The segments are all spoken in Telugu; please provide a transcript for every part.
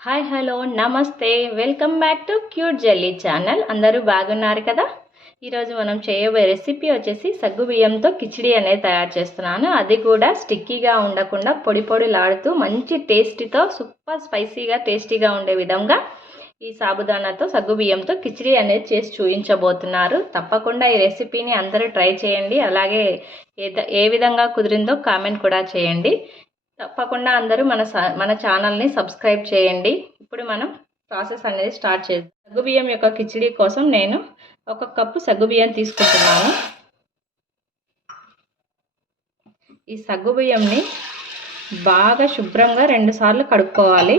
హాయ్ హలో నమస్తే welcome back to cute jelly channel. అందరూ బాగున్నారు కదా. ఈరోజు మనం చేయబోయే రెసిపీ వచ్చేసి సగ్గుబియ్యంతో కిచిడి అనేది తయారు చేస్తున్నాను. అది కూడా స్టిక్కీగా ఉండకుండా పొడి పొడిలాడుతూ మంచి టేస్టీతో సూపర్ స్పైసీగా టేస్టీగా ఉండే విధంగా ఈ సాబుదానాతో సగ్గుబియ్యంతో కిచిడి అనేది చేసి చూపించబోతున్నారు. తప్పకుండా ఈ రెసిపీని అందరూ ట్రై చేయండి. అలాగే ఏ విధంగా కుదిరిందో కామెంట్ కూడా చేయండి. తప్పకుండా అందరూ మన ఛానల్ని సబ్స్క్రైబ్ చేయండి. ఇప్పుడు మనం ప్రాసెస్ అనేది స్టార్ట్ చేద్దాం. సగ్గుబియ్యం యొక్క కిచిడి కోసం నేను 1 కప్పు సగ్గుబియ్యం తీసుకుంటున్నాను. ఈ సగ్గుబియ్యంని బాగా శుభ్రంగా 2 సార్లు కడుక్కోవాలి.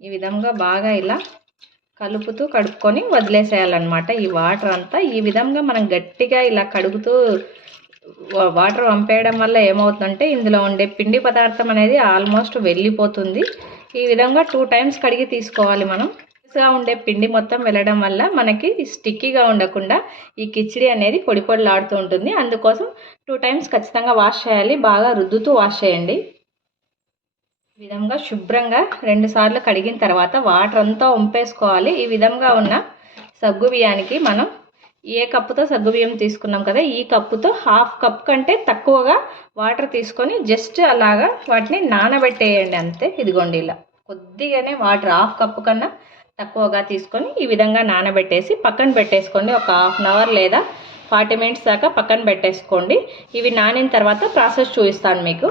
ఈ విధంగా బాగా ఇలా కడుక్కొని వదిలేసేయాలన్నమాట. ఈ వాటర్ అంతా ఈ విధంగా మనం గట్టిగా ఇలా కడుగుతూ వాటర్ వంపేయడం వల్ల ఏమవుతుందంటే ఇందులో ఉండే పిండి పదార్థం అనేది ఆల్మోస్ట్ వెళ్ళిపోతుంది. ఈ విధంగా 2 టైమ్స్ కడిగి తీసుకోవాలి. మనం ఉండే పిండి మొత్తం వెళ్ళడం వల్ల మనకి స్టిక్కీగా ఉండకుండా ఈ కిచిడి అనేది పొడి పొడిలాడుతూ ఉంటుంది. అందుకోసం 2 టైమ్స్ ఖచ్చితంగా వాష్ చేయాలి. బాగా రుద్దుతూ వాష్ చేయండి. ఈ విధంగా శుభ్రంగా 2 సార్లు కడిగిన తర్వాత వాటర్ అంతా వంపేసుకోవాలి. ఈ విధంగా ఉన్న సగ్గుబియ్యానికి మనం ఏ కప్పుతో సగ్గుబియ్యం తీసుకున్నాం కదా, ఈ కప్పుతో 1/2 కప్ కంటే తక్కువగా వాటర్ తీసుకొని జస్ట్ అలాగా వాటిని నానబెట్టేయండి అంతే. ఇదిగోండి ఇలా కొద్దిగానే వాటర్ 1/2 కప్పు కన్నా తక్కువగా తీసుకొని ఈ విధంగా నానబెట్టేసి పక్కన పెట్టేసుకోండి. ఒక 1/2 అవర్ లేదా 40 మినిట్స్ దాకా పక్కన పెట్టేసుకోండి. ఇవి నానిన తర్వాత ప్రాసెస్ చూపిస్తాను మీకు.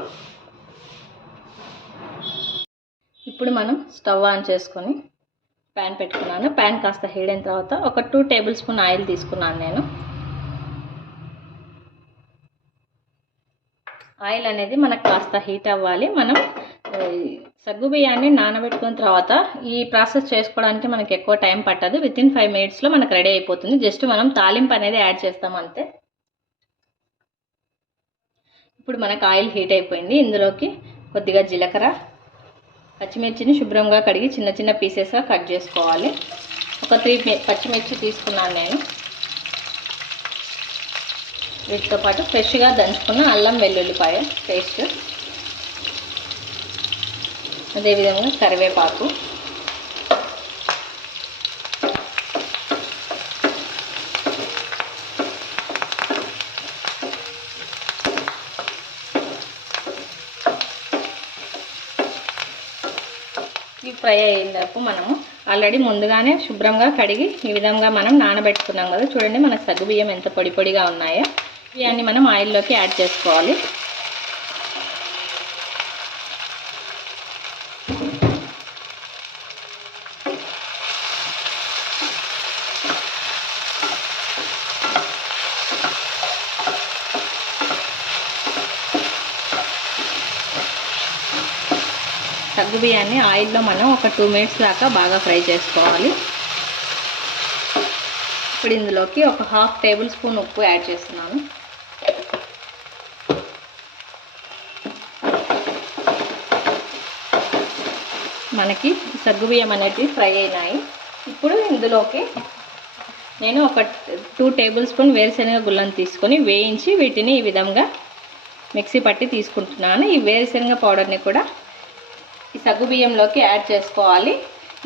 ఇప్పుడు మనం స్టవ్ ఆన్ చేసుకొని ప్యాన్ పెట్టుకున్నాను. ప్యాన్ కాస్త హీట్ అయిన తర్వాత ఒక 2 టేబుల్ స్పూన్ ఆయిల్ తీసుకున్నాను నేను. ఆయిల్ అనేది మనకు కాస్త హీట్ అవ్వాలి. మనం సగ్గుబియ్యాన్ని నానబెట్టుకున్న తర్వాత ఈ ప్రాసెస్ చేసుకోవడానికి మనకి ఎక్కువ టైం పట్టదు. వితిన్ 5 మినిట్స్లో మనకు రెడీ అయిపోతుంది. జస్ట్ మనం తాలింపు అనేది యాడ్ చేస్తాం అంతే. ఇప్పుడు మనకు ఆయిల్ హీట్ అయిపోయింది. ఇందులోకి కొద్దిగా జీలకర్ర, పచ్చిమిర్చిని శుభ్రంగా కడిగి చిన్న చిన్న పీసెస్గా కట్ చేసుకోవాలి. ఒక 3 పచ్చిమిర్చి తీసుకున్నాను నేను. వీటితో పాటు ఫ్రెష్గా దంచుకున్న అల్లం వెల్లుల్లిపాయ పేస్ట్, అదేవిధంగా కరివేపాకు, ఫ్రై అయ్యేందుకు మనము ఆల్రెడీ ముందుగానే శుభ్రంగా కడిగి ఈ విధంగా మనం నానబెట్టుకున్నాం కదా. చూడండి మన సగ్గుబియ్యం ఎంత పొడి పొడిగా ఉన్నాయో. ఇవన్నీ మనం ఆయిల్లోకి యాడ్ చేసుకోవాలి. సగ్గుబియ్యాన్ని ఆయిల్లో మనం ఒక 2 మినిట్స్ దాకా బాగా ఫ్రై చేసుకోవాలి. ఇప్పుడు ఇందులోకి ఒక 1/2 టేబుల్ స్పూన్ ఉప్పు యాడ్ చేస్తున్నాను. మనకి సగ్గుబియ్యం అనేది ఫ్రై అయినాయి. ఇప్పుడు ఇందులోకి నేను ఒక 2 టేబుల్ స్పూన్ వేరుశనగ గుళ్ళను తీసుకొని వేయించి వీటిని ఈ విధంగా మిక్సీ పట్టి తీసుకుంటున్నాను. ఈ వేరుశనగ పౌడర్ని కూడా ఈ సగ్గుబియ్యంలోకి యాడ్ చేసుకోవాలి.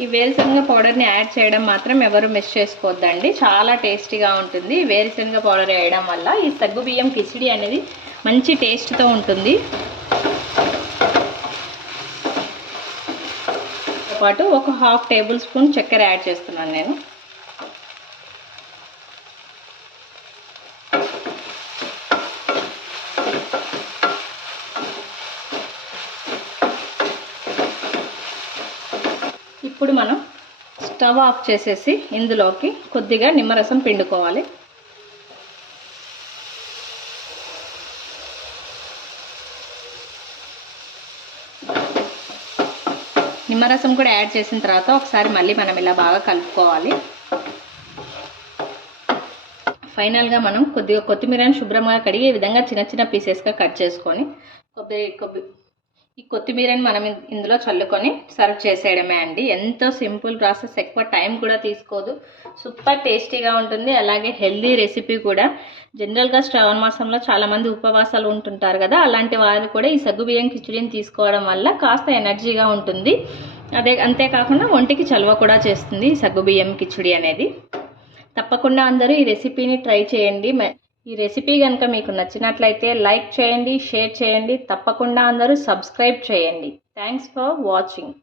ఈ వేరుశనగ పౌడర్ని యాడ్ చేయడం మాత్రం ఎవరు మిస్ చేసుకోవద్దండి. చాలా టేస్టీగా ఉంటుంది. వేరుశనగ పౌడర్ వేయడం వల్ల ఈ సగ్గుబియ్యం కిచిడి అనేది మంచి టేస్ట్తో ఉంటుంది. పాటు ఒక 1/2 టేబుల్ స్పూన్ చక్కెర యాడ్ చేస్తున్నాను నేను. ఇప్పుడు మనం స్టవ్ ఆఫ్ చేసేసి ఇందులోకి కొద్దిగా నిమ్మరసం పిండుకోవాలి. నిమ్మరసం కూడా యాడ్ చేసిన తర్వాత ఒకసారి మళ్ళీ మనం ఇలా బాగా కలుపుకోవాలి. ఫైనల్గా మనం కొద్దిగా కొత్తిమీరని శుభ్రంగా కడిగి ఈ విధంగా చిన్న చిన్న పీసెస్గా కట్ చేసుకొని ఈ కొత్తిమీరని మనం ఇందులో చల్లుకొని సర్వ్ చేసేయడమే అండి. ఎంతో సింపుల్ ప్రాసెస్, ఎక్కువ టైం కూడా తీసుకోదు, సూపర్ టేస్టీగా ఉంటుంది. అలాగే హెల్దీ రెసిపీ కూడా. జనరల్గా శ్రావణ మాసంలో చాలామంది ఉపవాసాలు ఉంటుంటారు కదా, అలాంటి వారు కూడా ఈ సగ్గుబియ్యం కిచిడిని తీసుకోవడం వల్ల కాస్త ఎనర్జీగా ఉంటుంది. అంతేకాకుండా ఒంటికి చలువ కూడా చేస్తుంది సగ్గుబియ్యం కిచిడి అనేది. తప్పకుండా అందరూ ఈ రెసిపీని ట్రై చేయండి. ఈ రెసిపీ కనుక మీకు నచ్చినట్లయితే లైక్ చేయండి, షేర్ చేయండి. తప్పకుండా అందరూ సబ్స్క్రైబ్ చేయండి. Thanks for watching.